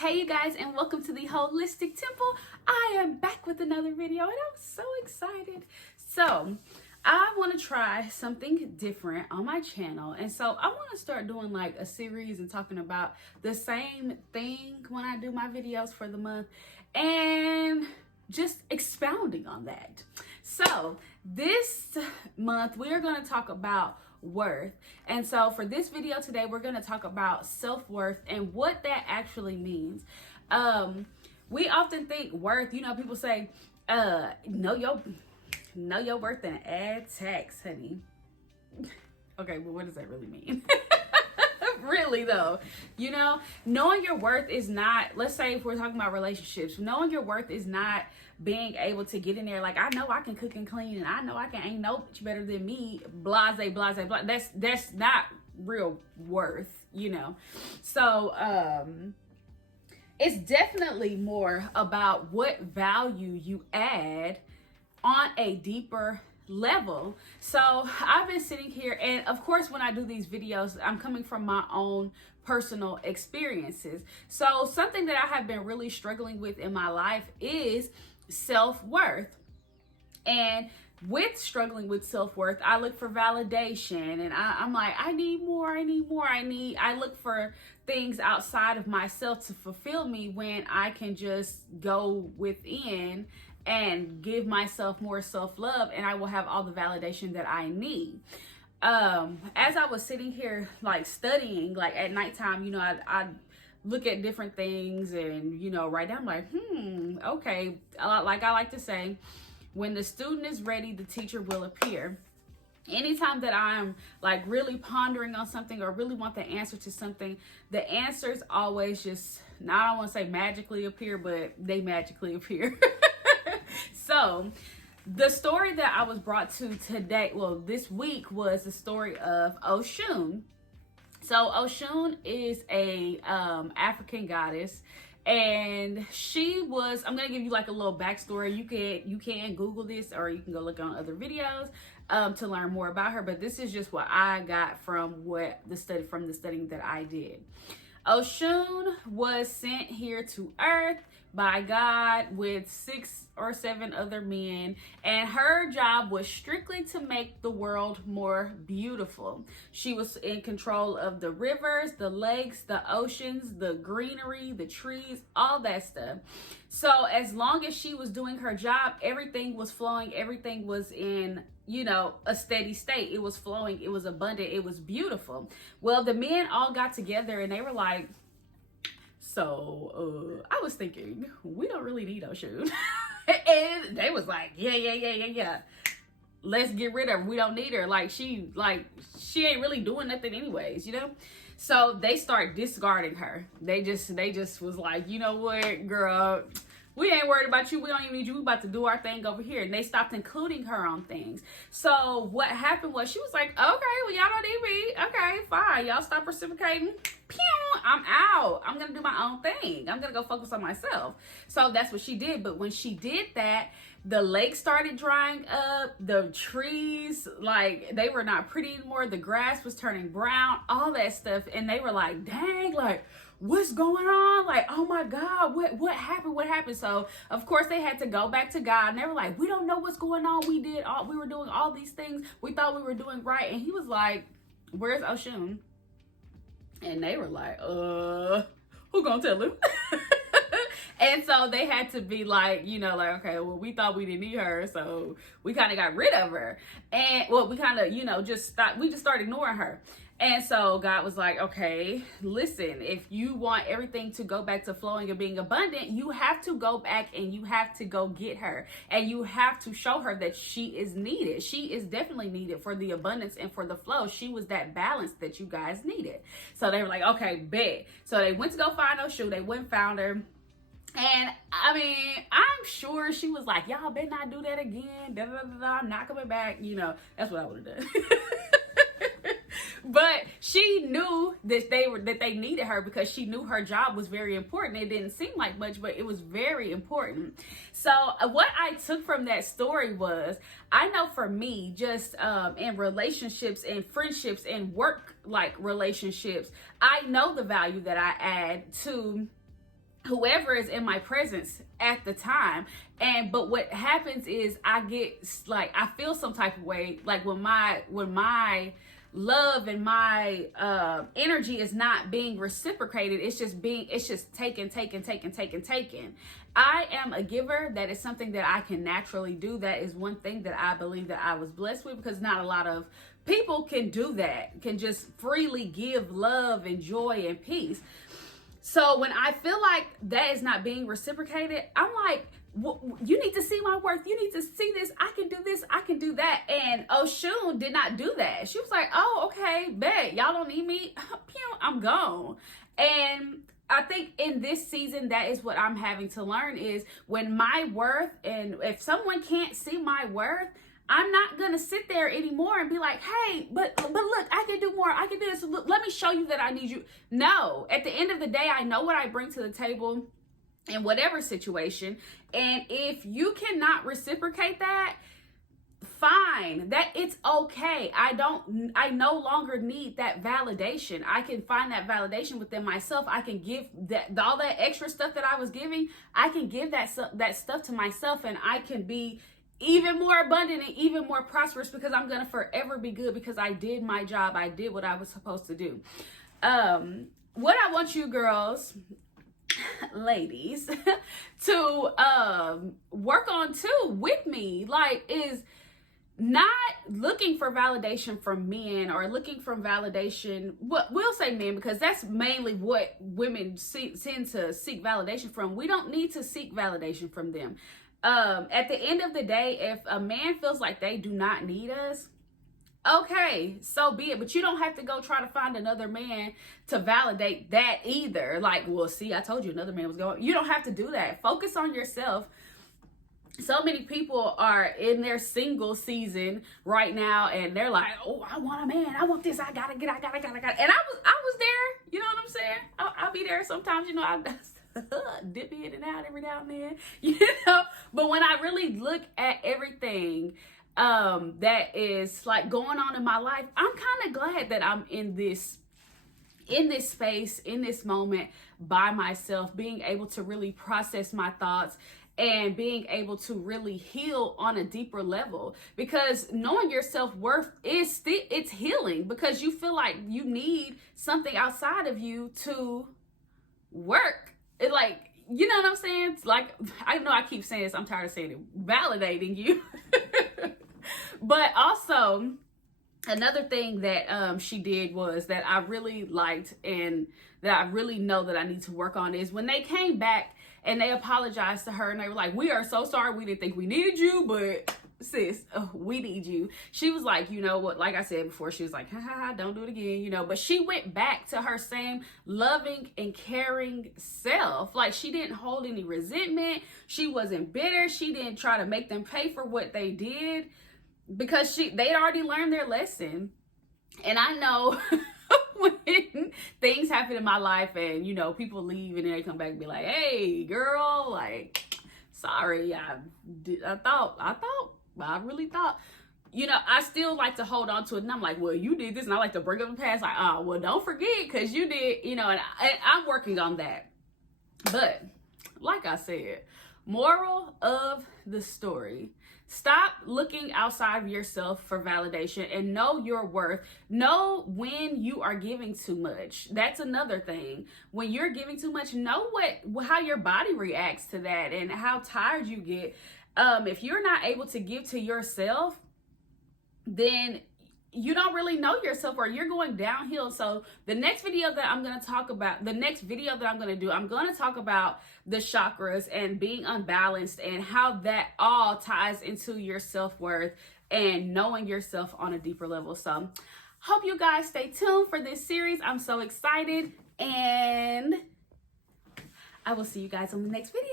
Hey you guys, and welcome to the Holistic Temple. I am back with another video and I'm so excited. So I want to try something different on my channel, and so I want to start doing like a series and talking about the same thing when I do my videos for the month and just expounding on that. So this month we are going to talk about worth. And so for this video today, we're going to talk about self-worth and what that actually means. We often think worth, people say, know your worth and add tax, honey. Okay, well, what does that really mean? Really though, knowing your worth is not, let's say if we're talking about relationships, knowing your worth is not being able to get in there like, I know I can cook and clean and I know I can, ain't no bitch better than me, blase blah. That's not real worth, so it's definitely more about what value you add on a deeper level. So I've been sitting here, and of course when I do these videos, I'm coming from my own personal experiences. So something that I have been really struggling with in my life is self-worth. And with struggling with self-worth, I look for validation, and I'm like, I need more. I look for things outside of myself to fulfill me when I can just go within and give myself more self-love, and I will have all the validation that I need. As I was sitting here like studying, like at nighttime, I look at different things and write down like, okay, like I like to say, when the student is ready, the teacher will appear. Anytime that I'm like really pondering on something or really want the answer to something, the answers always just, now I don't want to say magically appear, but they magically appear. So the story that I was brought to today, this week, was the story of Oshun. So Oshun is a African goddess, and she was, I'm gonna give you like a little backstory. You can Google this, or you can go look on other videos to learn more about her, but this is just what I got from the studying that I did. Oshun was sent here to earth by God with 6 or 7 other men, and her job was strictly to make the world more beautiful. She was in control of the rivers, the lakes, the oceans, the greenery, the trees, all that stuff. So as long as she was doing her job, everything was flowing, everything was in a steady state. It was flowing, it was abundant, it was beautiful. Well, the men all got together and they were like, so I was thinking, we don't really need Oshun. And they was like, yeah. Let's get rid of her. We don't need her. She ain't really doing nothing anyways, So they start discarding her. They just was like, you know what, girl, we ain't worried about you. We don't even need you. We about to do our thing over here. And they stopped including her on things. So what happened was, she was like, okay, well, y'all don't need me. Okay, fine. Y'all stop reciprocating. Pew, I'm out. I'm going to do my own thing. I'm going to go focus on myself. So that's what she did. But when she did that, the lake started drying up. The trees, they were not pretty anymore. The grass was turning brown, all that stuff. And they were like, dang, what's going on? Oh my God, what happened? So of course they had to go back to God, and they were like, we don't know what's going on. We were doing all these things. We thought we were doing right. And he was like, where's Oshun? And they were like, who gonna tell him? And so they had to be like, okay, well, we thought we didn't need her, so we kind of got rid of her. And we kind of, just started ignoring her. And so God was like, okay, listen, if you want everything to go back to flowing and being abundant, you have to go back and you have to go get her. And you have to show her that she is needed. She is definitely needed for the abundance and for the flow. She was that balance that you guys needed. So they were like, okay, bet. So they went to go find Oshun. They went and found her. And I mean, I'm sure she was like, y'all better not do that again. I'm not coming back. That's what I would have done. But she knew that they needed her, because she knew her job was very important. It didn't seem like much, but it was very important. So what I took from that story was, I know for me, just in relationships and friendships and work relationships, I know the value that I add to whoever is in my presence at the time. But what happens is I get like, I feel some type of way, like when my love and my energy is not being reciprocated. It's just taken. I am a giver. That is something that I can naturally do. That is one thing that I believe that I was blessed with, because not a lot of people can do that, can just freely give love and joy and peace. So when I feel like that is not being reciprocated, I'm like, you need to see my worth. You need to see this. I can do this. I can do that. And Oshun did not do that. She was like, oh, okay, bet. Y'all don't need me. I'm gone. And I think in this season, that is what I'm having to learn, is when my worth, and if someone can't see my worth, I'm not going to sit there anymore and be like, hey, but look, I can do more. I can do this. Look, let me show you that I need you. No, at the end of the day, I know what I bring to the table in whatever situation. And if you cannot reciprocate that, fine, that it's okay. I no longer need that validation. I can find that validation within myself. I can give that, all that extra stuff that I was giving, I can give that stuff to myself, and I can be even more abundant and even more prosperous, because I'm going to forever be good, because I did my job. I did what I was supposed to do. What I want you girls, ladies, to work on too with me, like, is not looking for validation from men, or looking for validation. We'll say men, because that's mainly what women tend to seek validation from. We don't need to seek validation from them. At the end of the day, if a man feels like they do not need us, okay, so be it. But you don't have to go try to find another man to validate that either. Like, well, see, I told you another man was going. You don't have to do that. Focus on yourself. So many people are in their single season right now, and they're like, oh, I want a man. I want this. I gotta. And I was there. You know what I'm saying? I'll be there sometimes. You know, I dip in and out every now and then, you know. But when I really look at everything that is like going on in my life, I'm kind of glad that I'm in this space, in this moment by myself, being able to really process my thoughts and being able to really heal on a deeper level. Because knowing your self-worth it's healing, because you feel like you need something outside of you to work. It, like, you know what I'm saying? It's like, I know I keep saying this, I'm tired of saying it, validating you. But also, another thing that she did was that I really liked, and that I really know that I need to work on, is when they came back and they apologized to her, and they were like, we are so sorry, we didn't think we needed you, but sis, we need you. She was like, you know what, like I said before, she was like, ha, don't do it again, you know. But she went back to her same loving and caring self. Like, she didn't hold any resentment. She wasn't bitter. She didn't try to make them pay for what they did, because they'd already learned their lesson. And I know when things happen in my life, and, you know, people leave and then they come back and be like, hey girl, like, sorry, I really thought, you know, I still like to hold on to it. And I'm like, well, you did this. And I like to bring up the past, like, oh, well, don't forget, because you did, you know. And I'm working on that. But like I said, moral of the story, stop looking outside of yourself for validation, and know your worth. Know when you are giving too much. That's another thing. When you're giving too much, know how your body reacts to that, and how tired you get. If you're not able to give to yourself, then you don't really know yourself, or you're going downhill. So the next video that I'm going to talk about, I'm going to talk about the chakras and being unbalanced, and how that all ties into your self-worth and knowing yourself on a deeper level. So hope you guys stay tuned for this series. I'm so excited, and I will see you guys on the next video.